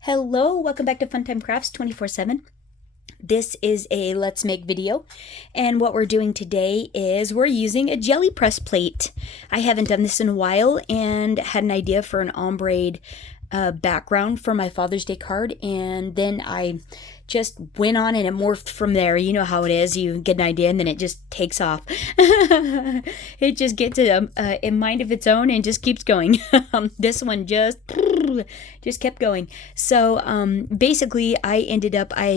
Hello, welcome back to Funtime Crafts 24/7. This is a Let's Make video, and what we're doing today is we're using a jelly press plate. I haven't done this in a while and had an idea for an ombre background for my Father's Day card, and then I just went on and it morphed from there. You know how it is. You get an idea and then it just takes off. It just gets a mind of its own and just keeps going. This one just kept going. So basically I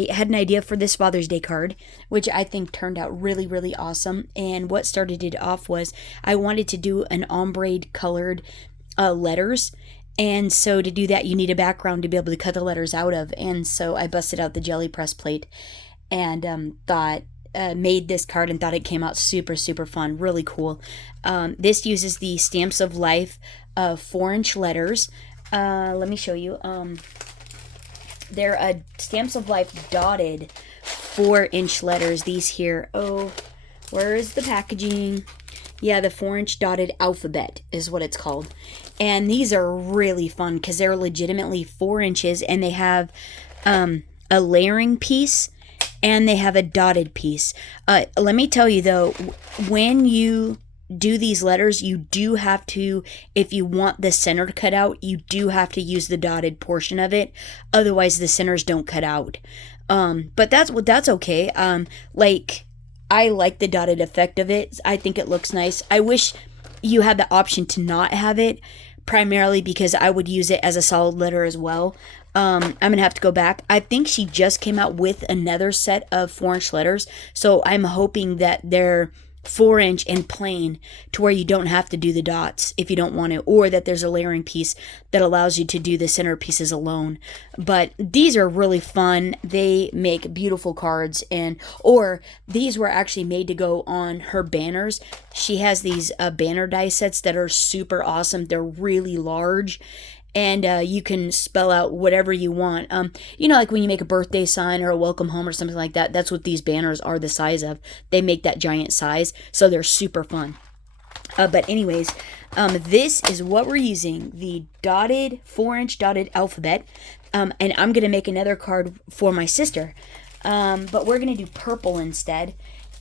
had an idea for this Father's Day card, which I think turned out really, really awesome. And what started it off was I wanted to do an ombre colored letters. And so to do that, you need a background to be able to cut the letters out of. And so I busted out the jelly press plate and made this card and thought it came out super, super fun. Really cool. This uses the Stamps of Life 4-inch letters. Let me show you. They're Stamps of Life dotted 4-inch letters. These here. Oh, where is the packaging? Yeah, the 4-inch dotted alphabet is what it's called. And these are really fun because they're legitimately 4 inches and they have a layering piece and they have a dotted piece. Let me tell you though, when you do these letters, you do have to, if you want the center cut out, you do have to use the dotted portion of it. Otherwise, the centers don't cut out. But that's okay. I like the dotted effect of it. I think it looks nice. I wish you had the option to not have it, primarily because I would use it as a solid letter as well. I'm going to have to go back. I think she just came out with another set of 4-inch letters, so I'm hoping that they're 4-inch and plain to where you don't have to do the dots if you don't want to, or that there's a layering piece that allows you to do the center pieces alone. But these are really fun. They make beautiful cards, or these were actually made to go on her banners. She has these banner die sets that are super awesome. They're really large, and you can spell out whatever you want. Like when you make a birthday sign or a welcome home or something like that, that's what these banners are the size of. They make that giant size, so they're super fun. But anyways, this is what we're using, the dotted 4-inch dotted alphabet. And I'm going to make another card for my sister, but we're going to do purple instead.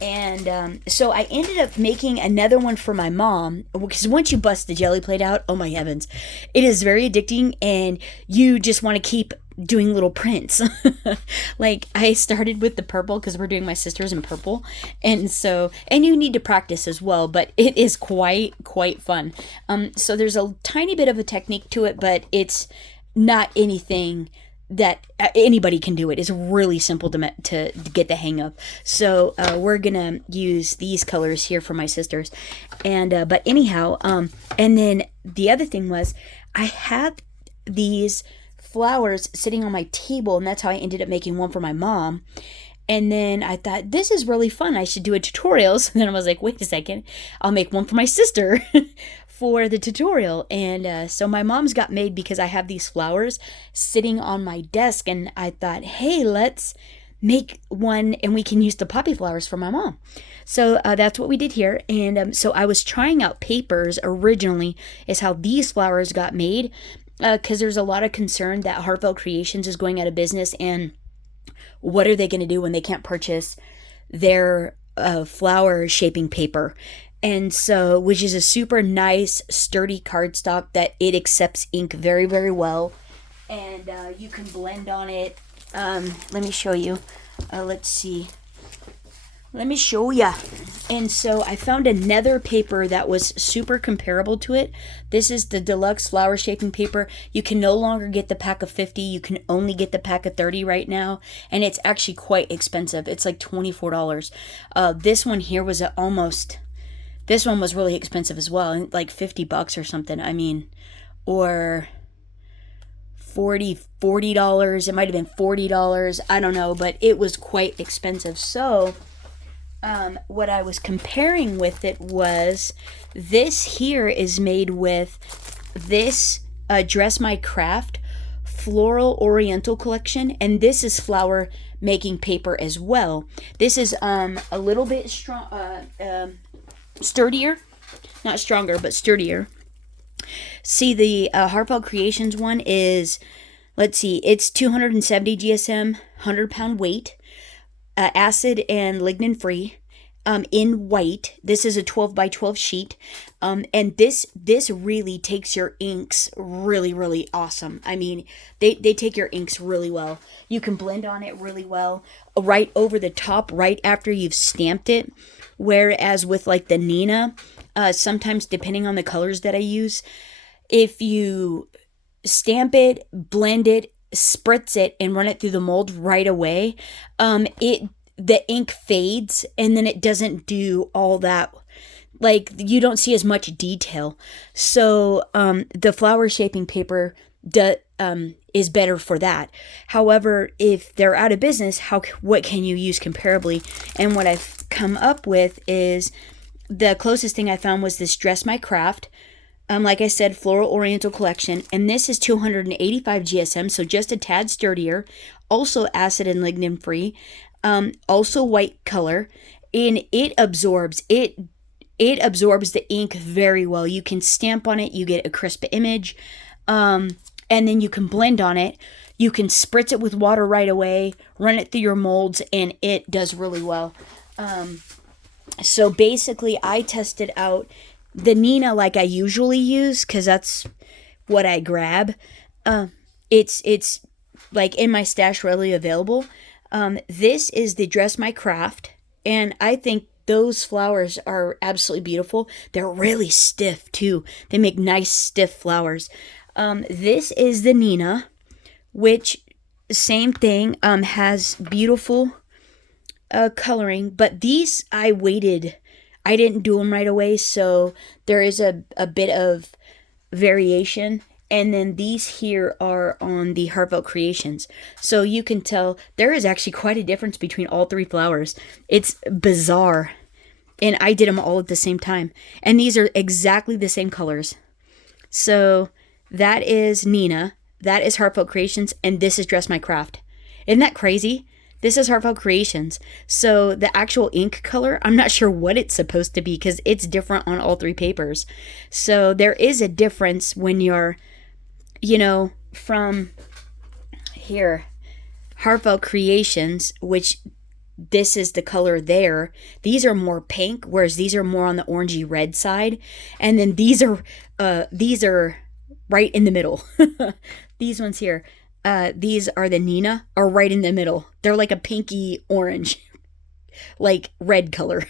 And so I ended up making another one for my mom, because once you bust the jelly plate out, oh my heavens, it is very addicting and you just want to keep doing little prints. Like I started with the purple because we're doing my sister's in purple, and you need to practice as well, but it is quite fun. So there's a tiny bit of a technique to it, but it's not anything that anybody can do. It is really simple to get the hang of. So we're gonna use these colors here for my sisters, and but anyhow, and then the other thing was I have these flowers sitting on my table, and that's how I ended up making one for my mom. And then I thought, this is really fun, I should do a tutorial. So then I was like, wait a second, I'll make one for my sister for the tutorial. And so my mom's got made because I have these flowers sitting on my desk, and I thought, hey, let's make one and we can use the poppy flowers for my mom. So that's what we did here. And so I was trying out papers originally, is how these flowers got made, because there's a lot of concern that Heartfelt Creations is going out of business, and what are they going to do when they can't purchase their flower shaping paper? And so, which is a super nice, sturdy cardstock that it accepts ink very, very well. And you can blend on it. Let me show you. Let's see. Let me show ya. And so I found another paper that was super comparable to it. This is the deluxe flower shaping paper. You can no longer get the pack of 50. You can only get the pack of 30 right now. And it's actually quite expensive. It's like $24. This one here was this one was really expensive as well. Like $50 or something. I mean, or $40. It might have been $40. I don't know, but it was quite expensive. So what I was comparing with it was this here is made with this Dress My Craft Floral Oriental Collection, and this is flower making paper as well. This is a little bit sturdier, not stronger, but sturdier. See, the Heartfelt Creations one is let's see, it's 270 GSM, 100-pound weight, acid and lignin free, in white. This is a 12 by 12 sheet. And this really takes your inks really, really awesome. I mean, they take your inks really well. You can blend on it really well right over the top, right after you've stamped it. Whereas with like the Nina, sometimes depending on the colors that I use, if you stamp it, blend it, spritz it, and run it through the mold right away, the ink fades, and then it doesn't do all that. Like, you don't see as much detail. So the flower shaping paper is better for that. However, if they're out of business, what can you use comparably? And what I've come up with is, the closest thing I found was this Dress My Craft. Like I said, Floral Oriental Collection. And this is 285 GSM, so just a tad sturdier. Also acid and lignin free. Also white color. And it absorbs the ink very well. You can stamp on it. You get a crisp image. And then you can blend on it. You can spritz it with water right away. Run it through your molds. And it does really well. So basically, I tested out the Nina like I usually use, because that's what I grab. It's like in my stash, readily available. This is the Dress My Craft, and I think those flowers are absolutely beautiful. They're really stiff too. They make nice stiff flowers. This is the Nina, which same thing, has beautiful coloring, but these I waited. I didn't do them right away, so there is a bit of variation. And then these here are on the Heartfelt Creations. So you can tell there is actually quite a difference between all three flowers. It's bizarre. And I did them all at the same time. And these are exactly the same colors. So that is Nina. That is Heartfelt Creations. And this is Dress My Craft. Isn't that crazy? This is Heartfelt Creations. So the actual ink color, I'm not sure what it's supposed to be, because it's different on all three papers. So there is a difference when you're, from here, Heartfelt Creations, which this is the color there. These are more pink, whereas these are more on the orangey red side. And then these are right in the middle. These ones here. These are the Nina, are right in the middle. They're like a pinky orange, like red color.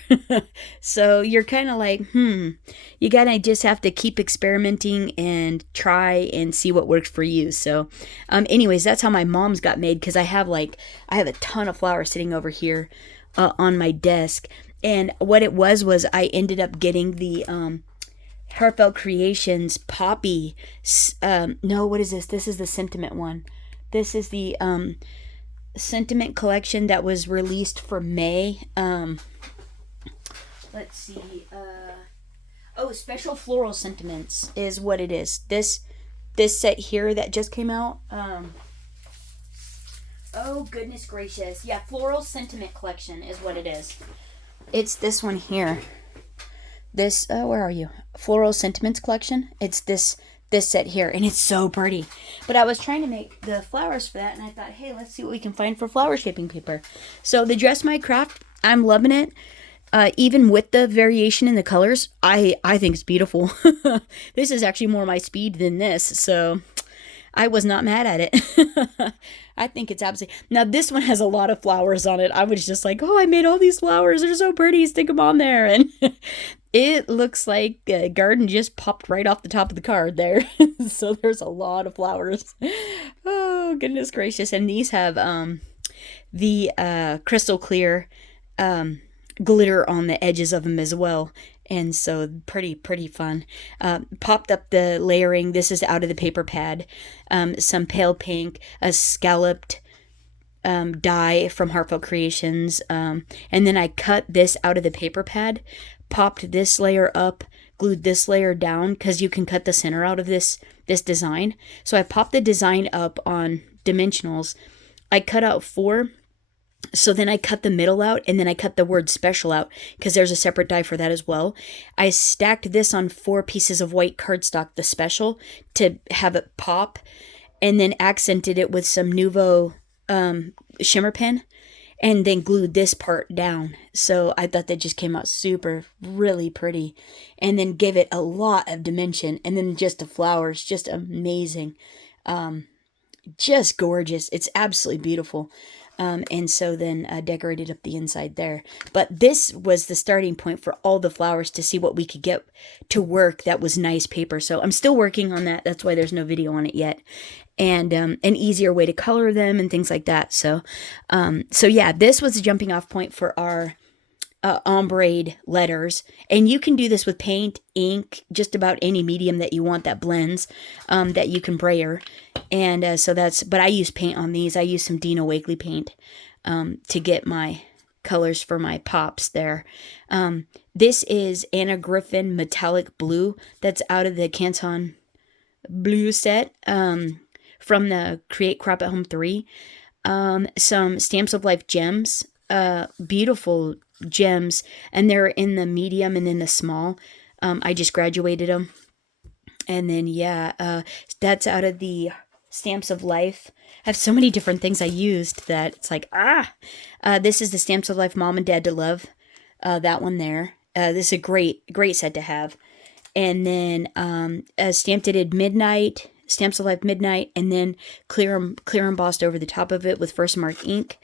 So you're kind of like, you gotta just have to keep experimenting and try and see what works for you. So, anyways, that's how my mom's got made, because I have a ton of flowers sitting over here, on my desk. And what it was I ended up getting the, Heartfelt Creations Poppy, no, what is this? This is the Sentiment one. This is the Sentiment collection that was released for May. Let's see. Special Floral Sentiments is what it is. This set here that just came out. Oh, goodness gracious. Yeah, Floral Sentiment collection is what it is. It's this one here. This, where are you? Floral Sentiments collection. It's this set here, and it's so pretty. But I was trying to make the flowers for that, and I thought, hey, let's see what we can find for flower shaping paper. So the Dress My Craft, I'm loving it. Even with the variation in the colors, I think it's beautiful. This is actually more my speed than this, so I was not mad at it. I think it's absolutely... Now, this one has a lot of flowers on it. I was just like, oh, I made all these flowers. They're so pretty. Stick them on there. And it looks like a garden just popped right off the top of the card there. So there's a lot of flowers. Oh, goodness gracious. And these have the crystal clear glitter on the edges of them as well. And so pretty fun. Popped up the layering. This is out of the paper pad. Some pale pink, a scalloped dye from Heartfelt Creations. And then I cut this out of the paper pad, popped this layer up, glued this layer down, because you can cut the center out of this design. So I popped the design up on dimensionals. I cut out 4. So then I cut the middle out, and then I cut the word special out, because there's a separate die for that as well. I stacked this on 4 pieces of white cardstock, the special, to have it pop. and then accented it with some Nuvo shimmer pen, and then glued this part down. So I thought that just came out super, really pretty, and then gave it a lot of dimension. And then just the flowers, just amazing. Just gorgeous. It's absolutely beautiful. And so then decorated up the inside there. But this was the starting point for all the flowers to see what we could get to work that was nice paper. So I'm still working on that. That's why there's no video on it yet. And an easier way to color them and things like that. So yeah, this was a jumping off point for our ombre letters. And you can do this with paint, ink, just about any medium that you want that blends, that you can brayer. And but I use paint on these. I use some Dina Wakley paint to get my colors for my pops there. This is Anna Griffin Metallic Blue. That's out of the Canton Blue set from the Create Crop at Home 3. Some Stamps of Life gems, beautiful gems, and they're in the medium and in the small. I just graduated them. And then, yeah, that's out of the Stamps of Life. I have so many different things I used that it's like, this is the Stamps of Life Mom and Dad to Love. That one there. This is a great set to have. And then Stamped It Midnight, Stamps of Life Midnight, and then clear embossed over the top of it with First Mark ink.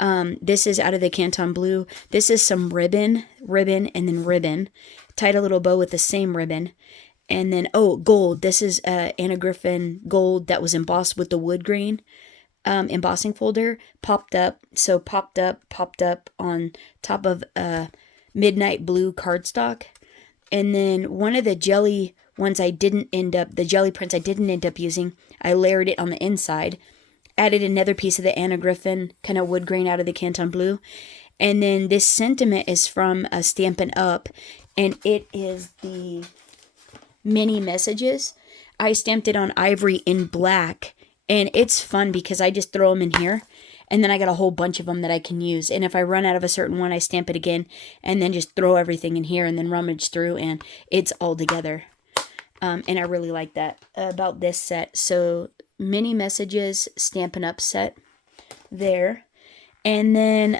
This is out of the Canton Blue. This is some ribbon, and then ribbon. Tied a little bow with the same ribbon. And then, gold. This is Anna Griffin gold that was embossed with the wood grain embossing folder. Popped up on top of midnight blue cardstock. And then one of the jelly ones the jelly prints I didn't end up using, I layered it on the inside. Added another piece of the Anna Griffin kind of wood grain out of the Canton Blue. And then this sentiment is from Stampin' Up, and it is the mini messages. I stamped it on ivory in black, and it's fun because I just throw them in here, and then I got a whole bunch of them that I can use. And if I run out of a certain one, I stamp it again, and then just throw everything in here, and then rummage through, and it's all together. And I really like that about this set. So mini messages, Stampin' Up set there. And then,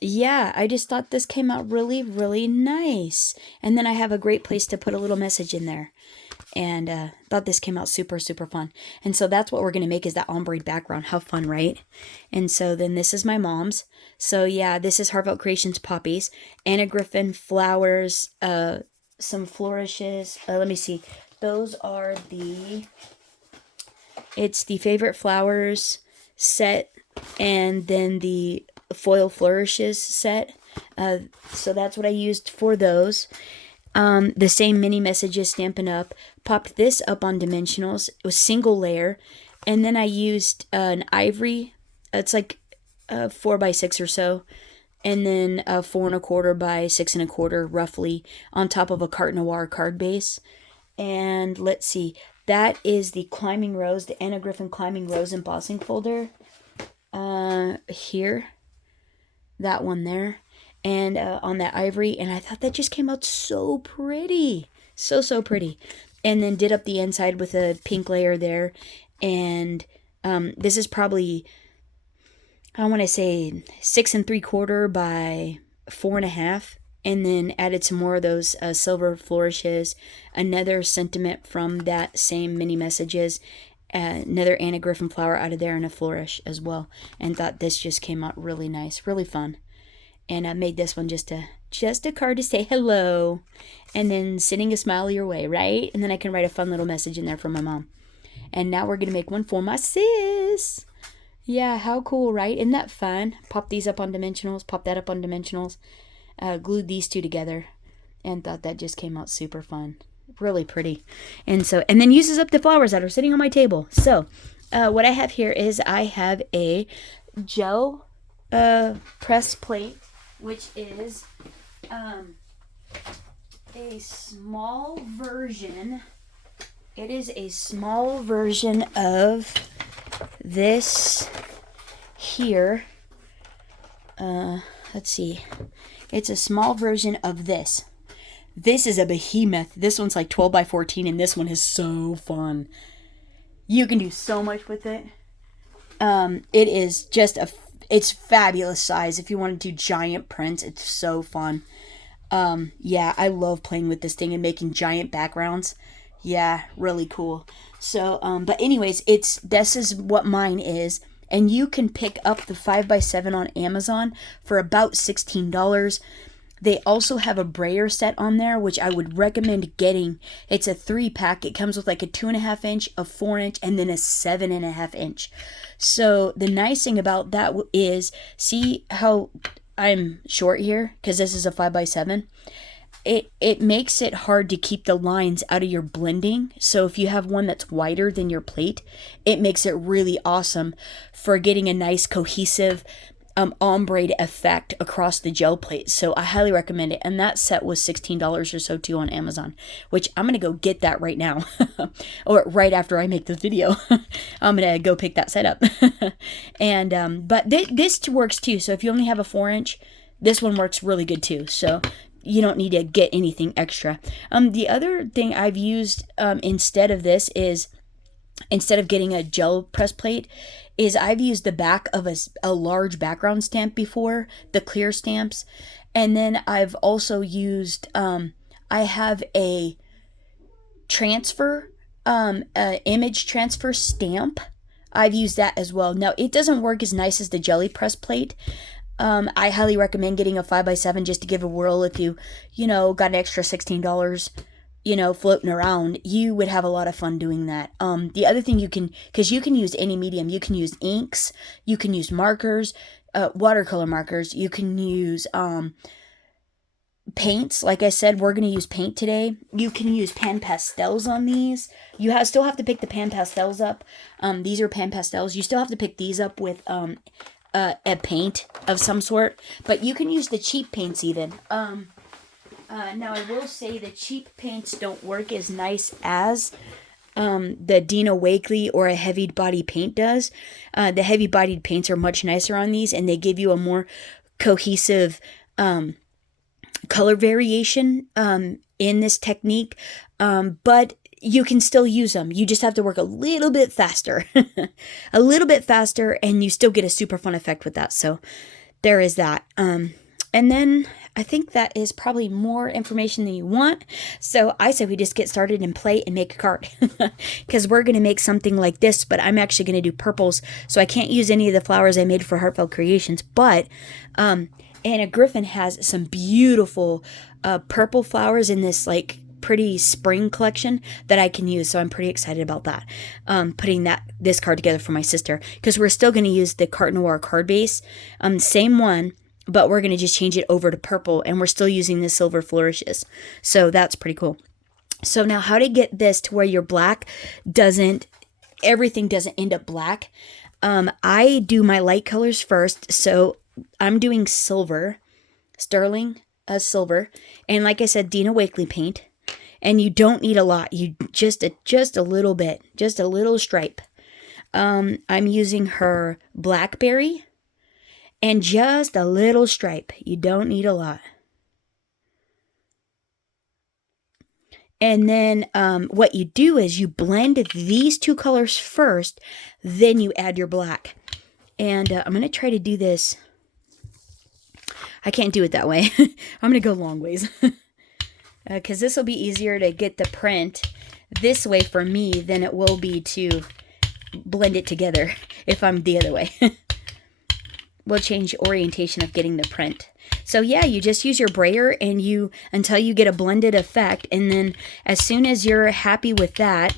yeah, I just thought this came out really, really nice. And then I have a great place to put a little message in there. And thought this came out super, super fun. And so that's what we're going to make is that ombre background. How fun, right? And so then this is my mom's. So yeah, this is Heartfelt Creations Poppies. Anna Griffin flowers, some flourishes. Let me see. Those are it's the Favorite Flowers set, and then the foil flourishes set. So that's what I used for those. The same mini messages Stampin' Up. Popped this up on dimensionals. It was single layer. And then I used an ivory. It's like 4x6 or so. And then 4 1/4 by 6 1/4 roughly on top of a carte noire card base. And let's see. That is the Climbing Rose, the Anna Griffin Climbing Rose embossing folder. Here. That one there. And on that ivory. And I thought that just came out so pretty. So, so pretty. And then did up the inside with a pink layer there. And this is probably, I want to say 6 3/4 by 4 1/2. And then added some more of those silver flourishes. Another sentiment from that same mini messages. Another Anna Griffin flower out of there and a flourish as well. And thought this just came out really nice. Really fun. And I made this one just a card to say hello. And then sending a smile your way, right? And then I can write a fun little message in there for my mom. And now we're going to make one for my sis. Yeah, how cool, right? Isn't that fun? Pop these up on dimensionals. Pop that up on dimensionals. Glued these two together. And thought that just came out super fun. Really pretty. And then uses up the flowers that are sitting on my table. So, what I have here is I have a gel press plate, which is a small version. It is a small version of this here. Let's see. It's a small version of this. This is a behemoth. This one's like 12 by 14, and this one is so fun. You can do so much with it. It is just it's fabulous size. If you want to do giant prints, it's so fun. Yeah, I love playing with this thing and making giant backgrounds. Yeah, really cool. So, but anyways, this is what mine is. And you can pick up the 5x7 on Amazon for about $16. They also have a brayer set on there, which I would recommend getting. It's a 3-pack. It comes with like a 2.5 inch, a 4 inch, and then a 7.5 inch. So the nice thing about that is, see how I'm short here? Because this is a 5x7. It makes it hard to keep the lines out of your blending. So if you have one that's wider than your plate, it makes it really awesome for getting a nice cohesive ombre effect across the gel plate. So I highly recommend it. And that set was $16 or so too on Amazon, which I'm going to go get that right now or right after I make this video. I'm going to go pick that set up. And, but this works too. So if you only have a 4 inch, this one works really good too. So you don't need to get anything extra. The other thing I've used instead of this is, instead of getting a gel press plate, is I've used the back of a large background stamp before, the clear stamps. And then I've also used, I have a transfer, image transfer stamp. I've used that as well. Now, it doesn't work as nice as the Gelli press plate. I highly recommend getting a 5x7 just to give a whirl. If you got an extra $16, floating around, you would have a lot of fun doing that. The other thing because you can use any medium. You can use inks, you can use markers, watercolor markers, you can use paints. Like I said, we're going to use paint today. You can use pan pastels on these. You still have to pick the pan pastels up. These are pan pastels. You still have to pick these up with a paint of some sort, but you can use the cheap paints even. Now I will say the cheap paints don't work as nice as the Dina Wakley or a heavy body paint does. The heavy bodied paints are much nicer on these, and they give you a more cohesive color variation in this technique, but you can still use them. You just have to work a little bit faster. A little bit faster, and you still get a super fun effect with that. So there is that. And then I think that is probably more information than you want. So I said we just get started and play and make a card. Because we're going to make something like this, but I'm actually going to do purples. So I can't use any of the flowers I made for Heartfelt Creations. But Anna Griffin has some beautiful purple flowers in this like pretty spring collection that I can use. So I'm pretty excited about that. Putting this card together for my sister, because we're still going to use the Carte Noire card base. Same one, but we're going to just change it over to purple, and we're still using the silver flourishes. So that's pretty cool. So now how to get this to where your black everything doesn't end up black. I do my light colors first. So I'm doing silver, sterling silver. And like I said, Dina Wakley paint. And you don't need a lot. You just a little bit, just a little stripe. I'm using her blackberry and just a little stripe. You don't need a lot. And then what you do is you blend these two colors first, then you add your black. And I'm going to try to do this. I can't do it that way. I'm going to go long ways. Because this will be easier to get the print this way for me than it will be to blend it together if I'm the other way. We'll change orientation of getting the print. So yeah, you just use your brayer and until you get a blended effect, and then as soon as you're happy with that,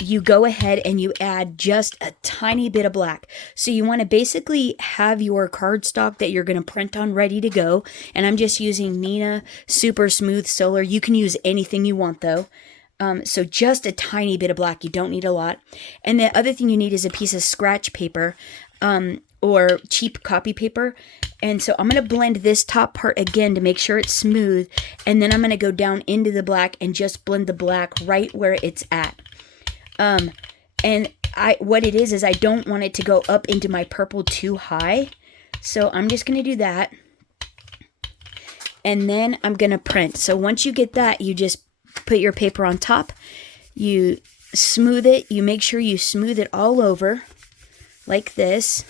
you go ahead and you add just a tiny bit of black. So you want to basically have your cardstock that you're going to print on ready to go. And I'm just using Nina Super Smooth Solar. You can use anything you want though. So just a tiny bit of black. You don't need a lot. And the other thing you need is a piece of scratch paper or cheap copy paper. And so I'm going to blend this top part again to make sure it's smooth. And then I'm going to go down into the black and just blend the black right where it's at. And what it is I don't want it to go up into my purple too high. So I'm just going to do that. And then I'm going to print. So once you get that, you just put your paper on top. You smooth it. You make sure you smooth it all over like this.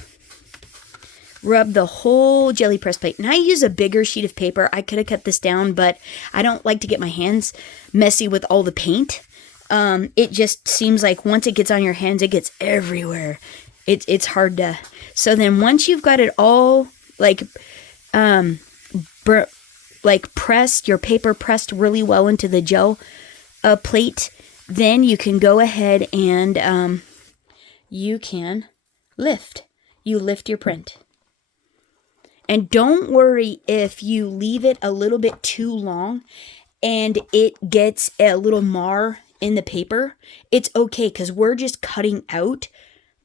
Rub the whole jelly press plate. And I use a bigger sheet of paper. I could have cut this down, but I don't like to get my hands messy with all the paint. It just seems like once it gets on your hands, it gets everywhere. It's hard to... So then once you've got it all like pressed, your paper pressed really well into the gel plate, then you can go ahead and you can lift. You lift your print. And don't worry if you leave it a little bit too long and it gets a little mar in the paper. It's okay because we're just cutting out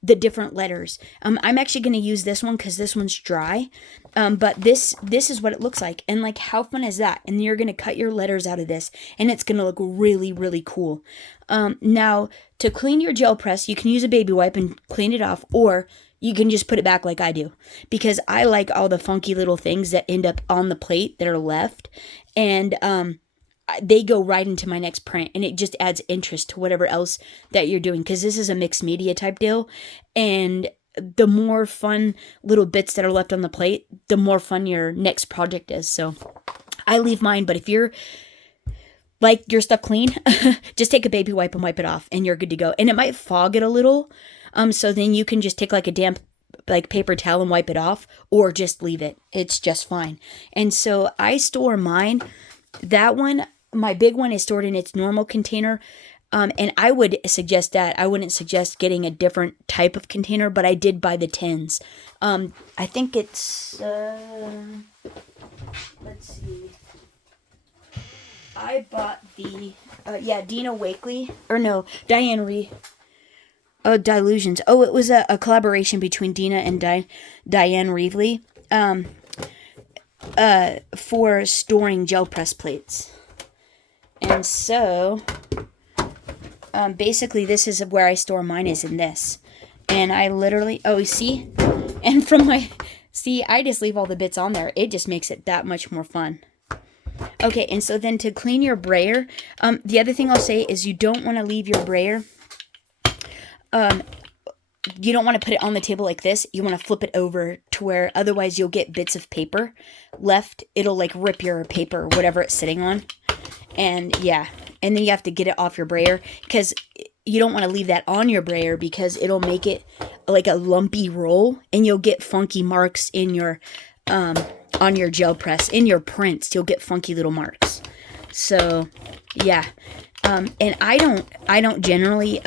the different letters. I'm actually going to use this one because this one's dry. But this is what it looks like. And like, how fun is that? And you're going to cut your letters out of this and it's going to look really, really cool. Now, to clean your gel press, you can use a baby wipe and clean it off, or you can just put it back like I do, because I like all the funky little things that end up on the plate that are left, and they go right into my next print, and it just adds interest to whatever else that you're doing, because this is a mixed media type deal, and the more fun little bits that are left on the plate, the more fun your next project is. So I leave mine, but if you're like your stuff clean, just take a baby wipe and wipe it off and you're good to go. And it might fog it a little, so then you can just take like a damp like paper towel and wipe it off, or just leave it. It's just fine. And so I store mine. That one, my big one, is stored in its normal container. And I would suggest that. I wouldn't suggest getting a different type of container, but I did buy the tins. I think it's, let's see. I bought the, Dina Wakely, or no, Diane Ree. Oh, Dilutions. Oh, it was a collaboration between Dina and Diane Reevely for storing gel press plates. And so, basically, this is where I store mine, is in this. And I literally, see? And from my, I just leave all the bits on there. It just makes it that much more fun. Okay, and so then to clean your brayer, the other thing I'll say is you don't want to leave your brayer, you don't want to put it on the table like this. You want to flip it over to where otherwise you'll get bits of paper left. It'll like rip your paper, whatever it's sitting on. And yeah, and then you have to get it off your brayer, because you don't want to leave that on your brayer, because it'll make it like a lumpy roll and you'll get funky marks in your, on your gel press. In your prints, you'll get funky little marks. So yeah, and I don't generally,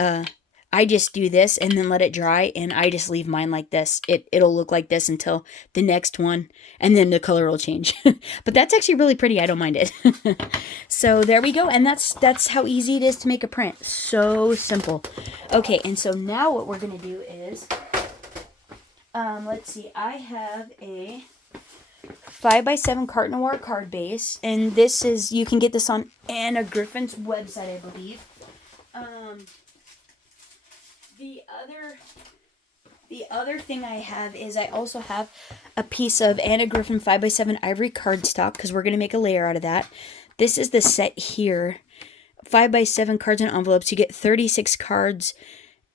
I just do this and then let it dry, and I just leave mine like this. It'll look like this until the next one, and then the color will change. But that's actually really pretty. I don't mind it. So there we go, and that's how easy it is to make a print. So simple. Okay, and so now what we're gonna do is, let's see. I have a 5x7 carte noire card base, and this is, you can get this on Anna Griffin's website, I believe. The other thing I have is I also have a piece of Anna Griffin 5x7 ivory cardstock, because we're going to make a layer out of that. This is the set here. 5x7 cards and envelopes. You get 36 cards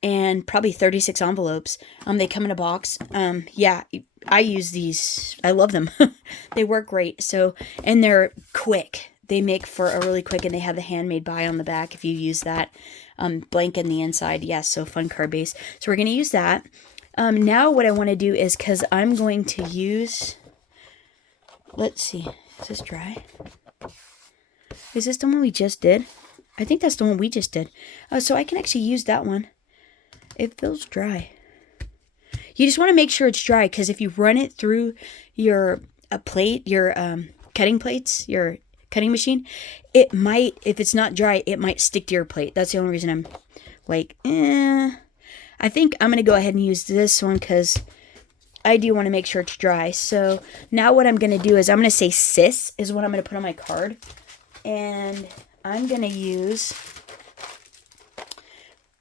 and probably 36 envelopes. They come in a box. Yeah, I use these. I love them. They work great. So, and they're quick. They make for a really quick, and they have the handmade buy on the back if you use that. Blank in the inside. Yes, so fun card base. So we're going to use that. Now what I want to do is, because I'm going to use, let's see, is this dry? Is this the one we just did? I think that's the one we just did. Oh, so I can actually use that one. It feels dry. You just want to make sure it's dry, because if you run it through your plate, your cutting plates, your cutting machine, it might, if it's not dry, it might stick to your plate. That's the only reason I'm like, I think I'm going to go ahead and use this one, because I do want to make sure it's dry. So now what I'm going to do is I'm going to say sis is what I'm going to put on my card. And I'm going to use,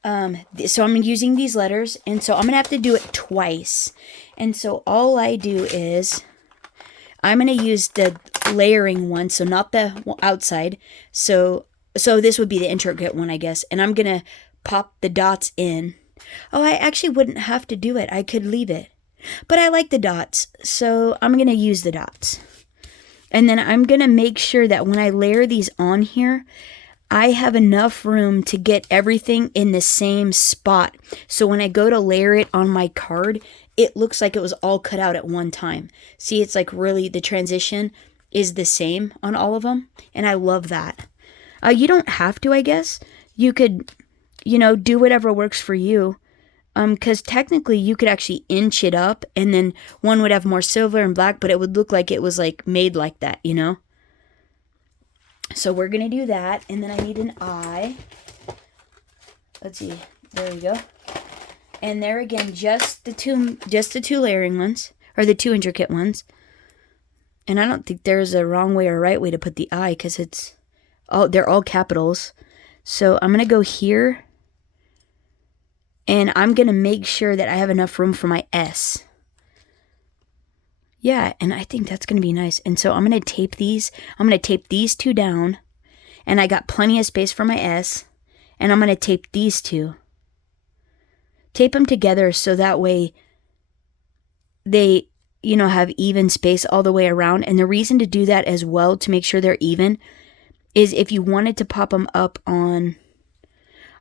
so I'm using these letters, and so I'm going to have to do it twice. And so all I do is, I'm going to use the layering one, so not the outside. So this would be the intricate one, I guess. And I'm going to pop the dots in. Oh, I actually wouldn't have to do it. I could leave it. But I like the dots, so I'm going to use the dots. And then I'm going to make sure that when I layer these on here, I have enough room to get everything in the same spot. So when I go to layer it on my card, it looks like it was all cut out at one time. See, it's like really the transition is the same on all of them. And I love that. You don't have to, I guess. You could, do whatever works for you. Because technically you could actually inch it up and then one would have more silver and black, but it would look like it was like made like that, So we're going to do that. And then I need an eye. Let's see. There we go. And there again, just the two layering ones, or the two intricate ones. And I don't think there's a wrong way or right way to put the eye, because they're all capitals. So I'm going to go here. And I'm going to make sure that I have enough room for my S. Yeah, and I think that's going to be nice. And so I'm going to tape these. I'm going to tape these two down. And I got plenty of space for my S. And I'm going to tape these two. Tape them together so that way they, have even space all the way around. And the reason to do that as well, to make sure they're even, is if you wanted to pop them up on...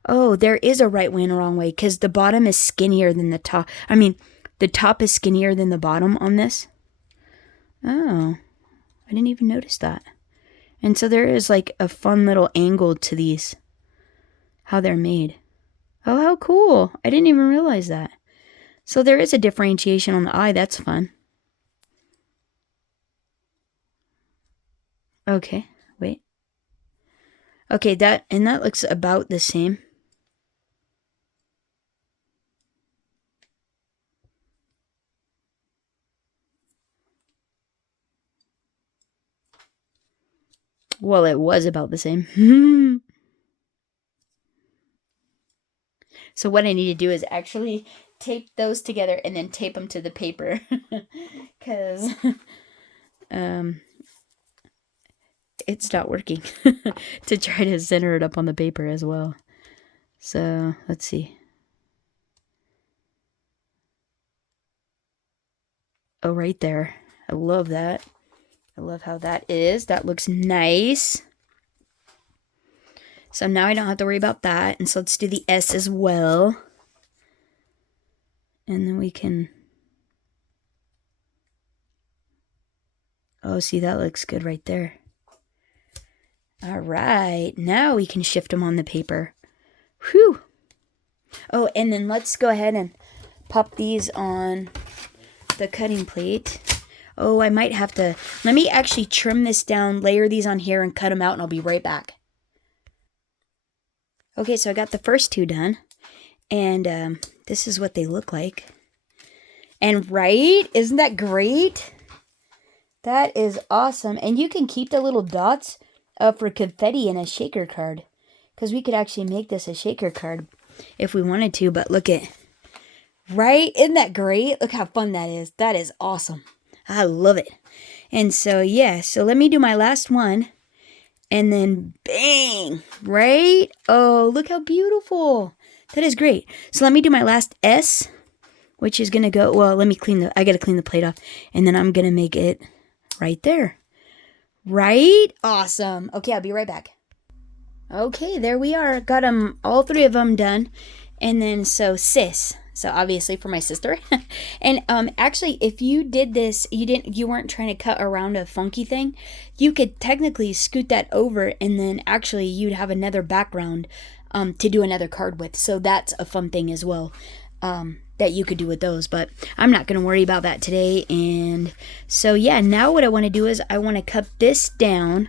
Oh, there is a right way and a wrong way, because the bottom is skinnier than the top. I mean, the top is skinnier than the bottom on this. Oh, I didn't even notice that. And so there is like a fun little angle to these, how they're made. Oh, how cool. I didn't even realize that. So there is a differentiation on the eye. That's fun. Okay, wait. Okay, that looks about the same. Well, it was about the same. So what I need to do is actually tape those together and then tape them to the paper. Because it's not working to try to center it up on the paper as well. So let's see. Oh, right there. I love that. I love how that is. That looks nice. So now I don't have to worry about that. And so let's do the S as well. And then we can... Oh, see, that looks good right there. All right. Now we can shift them on the paper. Whew. Oh, and then let's go ahead and pop these on the cutting plate. Oh, I might have to... Let me actually trim this down, layer these on here, and cut them out, and I'll be right back. Okay, so I got the first two done. And this is what they look like. And right? Isn't that great? That is awesome. And you can keep the little dots for confetti in a shaker card. Because we could actually make this a shaker card if we wanted to. But look at... Right? Isn't that great? Look how fun that is. That is awesome. I love it. And so, yeah. So let me do my last one. And then bang. Right? Oh, look how beautiful. That is great. So let me do my last S. Which is going to go... Well, let me I got to clean the plate off. And then I'm going to make it right there. Right? Awesome. Okay, I'll be right back. Okay, there we are. Got them, all three of them done. And then, so sis. So obviously for my sister. And actually, if you did this, you weren't trying to cut around a funky thing, you could technically scoot that over, and then actually you'd have another background to do another card with. So that's a fun thing as well. That you could do with those, but I'm not going to worry about that today. And so yeah, now what I want to do is I want to cut this down,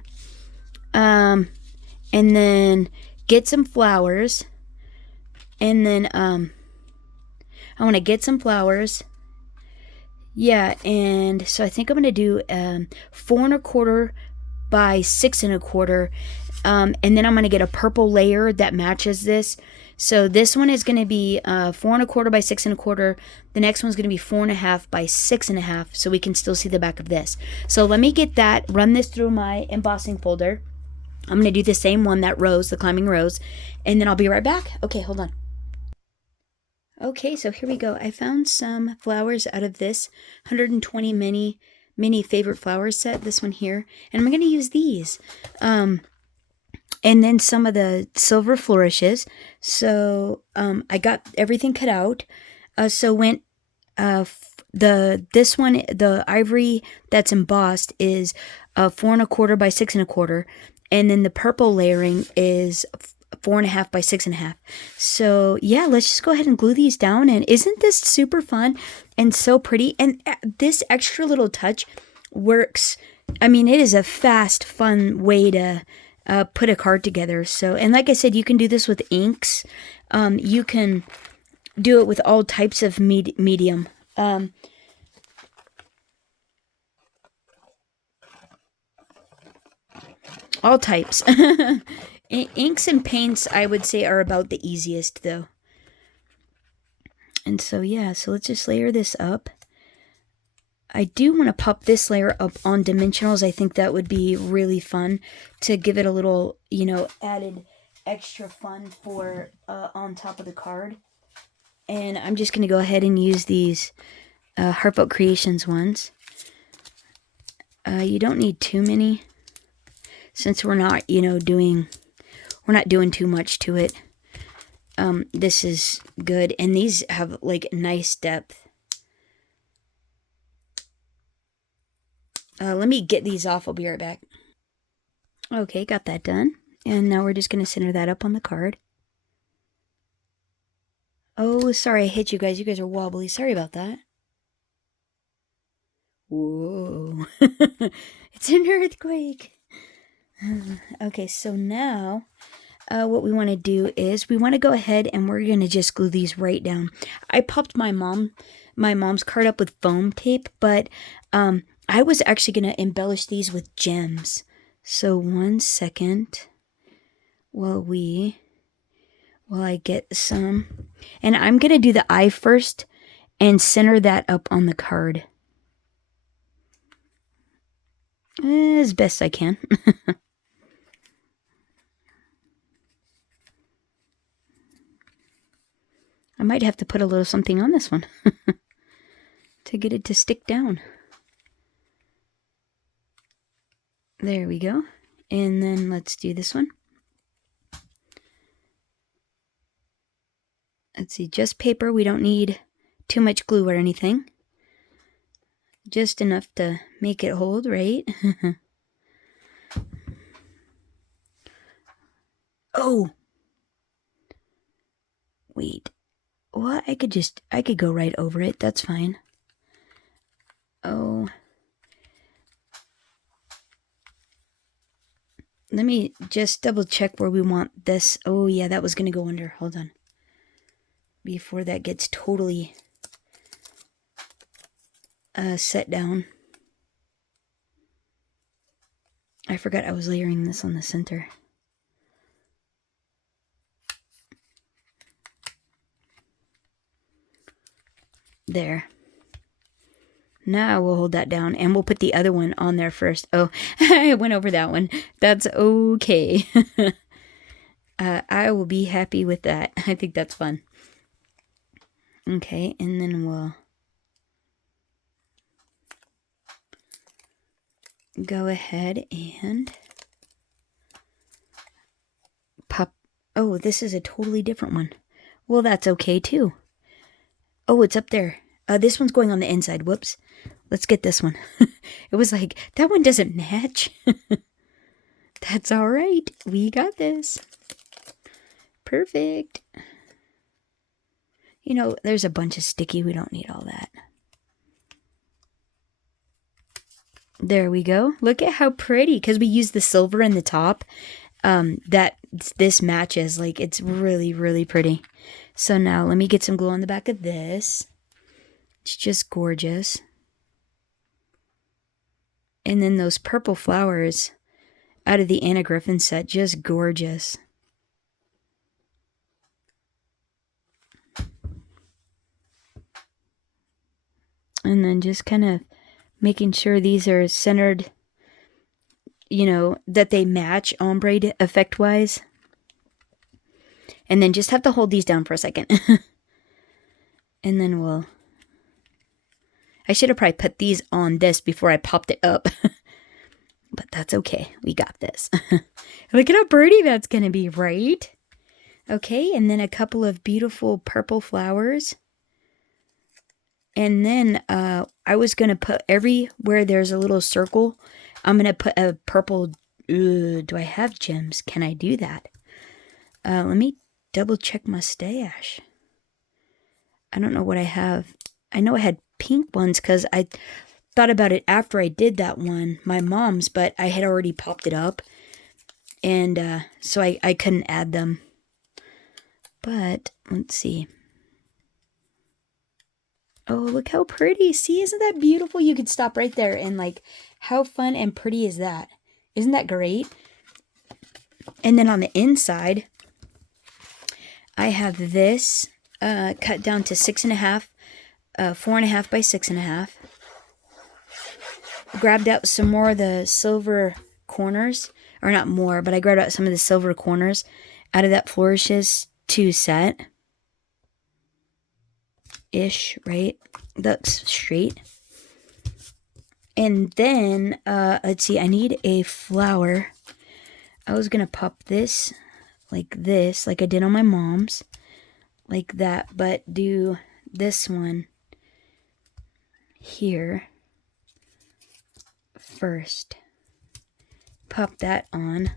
and then get some flowers, and then I want to get some flowers. Yeah, and so I think I'm going to do 4 1/4 by 6 1/4, and then I'm going to get a purple layer that matches this. So this one is going to be 4 1/4 by 6 1/4. The next one's going to be 4 1/2 by 6 1/2, so we can still see the back of this. So let me get that, run this through my embossing folder, I'm going to do the same one, that rose, the climbing rose, and then I'll be right back. Okay, hold on. Okay, so here we go. I found some flowers out of this 120 mini favorite flowers set, this one here, and I'm going to use these. And then some of the silver flourishes. So I got everything cut out. So went this one, the ivory that's embossed is 4¼ by 6¼ and then the purple layering is 4½ by 6½. So yeah, let's just go ahead and glue these down. And isn't this super fun and so pretty? And this extra little touch works. I mean, it is a fast, fun way to put a card together. So, and like I said, you can do this with inks. You can do it with all types of medium. All types. Inks and paints, I would say, are about the easiest, though. And so, yeah, so let's just layer this up. I do want to pop this layer up on dimensionals. I think that would be really fun to give it a little, you know, added extra fun for on top of the card. And I'm just going to go ahead and use these Heartfelt Creations ones. You don't need too many, since we're not, you know, doing too much to it. This is good, and these have like nice depth. Let me get these off. I'll be right back. Okay, got that done. And now we're just going to center that up on the card. Oh, sorry I hit you guys. You guys are wobbly. Sorry about that. Whoa. It's an earthquake. Okay, so now what we want to do is we want to go ahead and we're going to just glue these right down. I popped my mom's card up with foam tape, but I was actually going to embellish these with gems. So 1 second while I get some. And I'm going to do the eye first and center that up on the card as best I can. I might have to put a little something on this one to get it to stick down. There we go. And then let's do this one. Let's see, just paper. We don't need too much glue or anything. Just enough to make it hold, right? Oh! Wait. What? I could go right over it. That's fine. Oh. Let me just double check where we want this. Oh, yeah, that was going to go under. Hold on. Before that gets totally set down. I forgot I was layering this on the center. There. Now we'll hold that down and we'll put the other one on there first. Oh, I went over that one. That's okay. I will be happy with that. I think that's fun. Okay, and then we'll go ahead and pop. Oh, this is a totally different one. Well, that's okay too. Oh, it's up there. This one's going on the inside. Whoops. Let's get this one. It was like, that one doesn't match. That's all right. We got this. Perfect. You know, there's a bunch of sticky. We don't need all that. There we go. Look at how pretty, because we use the silver in the top. That this matches. Like, it's really, really pretty. So now let me get some glue on the back of this. It's just gorgeous. And then those purple flowers out of the Anna Griffin set, just gorgeous. And then just kind of making sure these are centered, you know, that they match ombre effect wise. And then just have to hold these down for a second. And then I should have probably put these on this before I popped it up. But that's okay. We got this. Look at how pretty that's going to be, right? Okay, and then a couple of beautiful purple flowers. And then I was going to put everywhere there's a little circle, I'm going to put a purple. Do I have gems? Can I do that? Let me double check my stash. I don't know what I have. I know I had pink ones because I thought about it after I did that one, my mom's, but I had already popped it up. And so I couldn't add them. But let's see. Oh, look how pretty. See, isn't that beautiful? You could stop right there and like, how fun and pretty is that? Isn't that great? And then on the inside, I have this cut down to 6.5, 4.5 by 6.5. Grabbed out some more of the silver corners, or not more, but I grabbed out some of the silver corners out of that Flourishes 2 set. Ish, right? That's straight. And then, let's see, I need a flower. I was going to pop this, like I did on my mom's, like that, but do this one here first. Pop that on.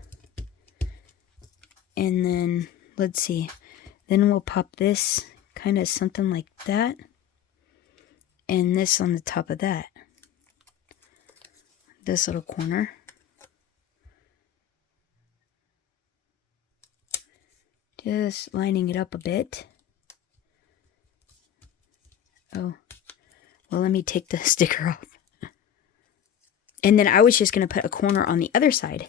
And then, let's see, then we'll pop this kind of something like that. And this on the top of that. This little corner. Just lining it up a bit. Oh, well, let me take the sticker off. And then I was just going to put a corner on the other side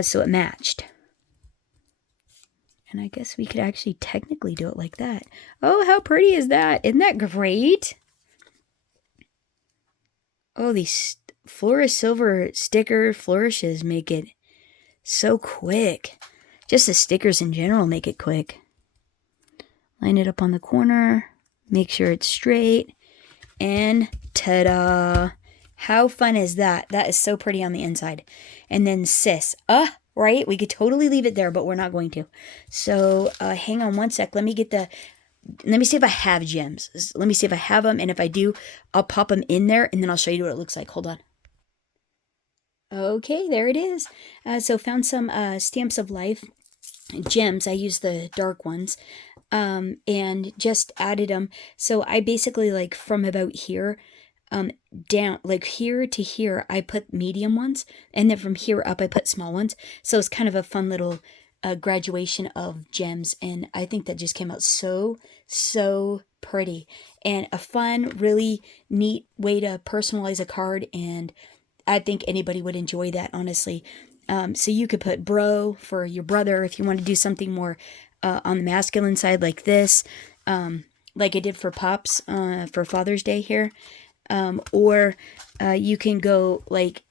so it matched. And I guess we could actually technically do it like that. Oh, how pretty is that? Isn't that great? Oh, these Florist Silver sticker flourishes make it so quick. Just the stickers in general make it quick. Line it up on the corner. Make sure it's straight. And ta-da! How fun is that? That is so pretty on the inside. And then sis. Right? We could totally leave it there, but we're not going to. So, hang on one sec. Let me see if I have gems. Let me see if I have them. And if I do, I'll pop them in there. And then I'll show you what it looks like. Hold on. Okay, there it is. So found some Stamps of Life gems. I used the dark ones. And just added them. So I basically, like, from about here down, like here to here, I put medium ones. And then from here up, I put small ones. So it's kind of a fun little graduation of gems. And I think that just came out so pretty. And a fun, really neat way to personalize a card. And I think anybody would enjoy that, honestly. So you could put bro for your brother if you want to do something more on the masculine side like this, like I did for Pops for Father's Day here. Or you can go like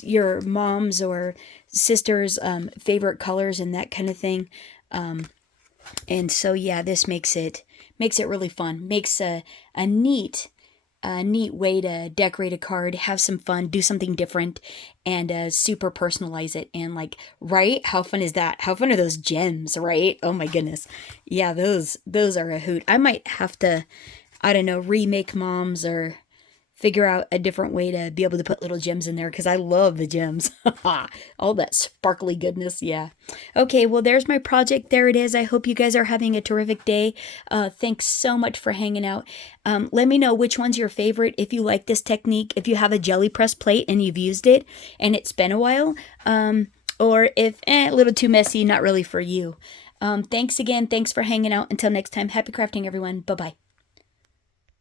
your mom's or sister's favorite colors and that kind of thing. And so, yeah, this makes it really fun. Makes a neat way to decorate a card, have some fun, do something different, and super personalize it. And like, right? How fun is that? How fun are those gems, right? Oh my goodness. Yeah, those are a hoot. I might have to, I don't know, remake Mom's or figure out a different way to be able to put little gems in there because I love the gems. All that sparkly goodness. Yeah. Okay, well, there's my project. There it is. I hope you guys are having a terrific day. Thanks so much for hanging out. Let me know which one's your favorite. If you like this technique, if you have a jelly press plate and you've used it and it's been a while, or if a little too messy, not really for you. Thanks again. Thanks for hanging out. Until next time, happy crafting, everyone. Bye-bye.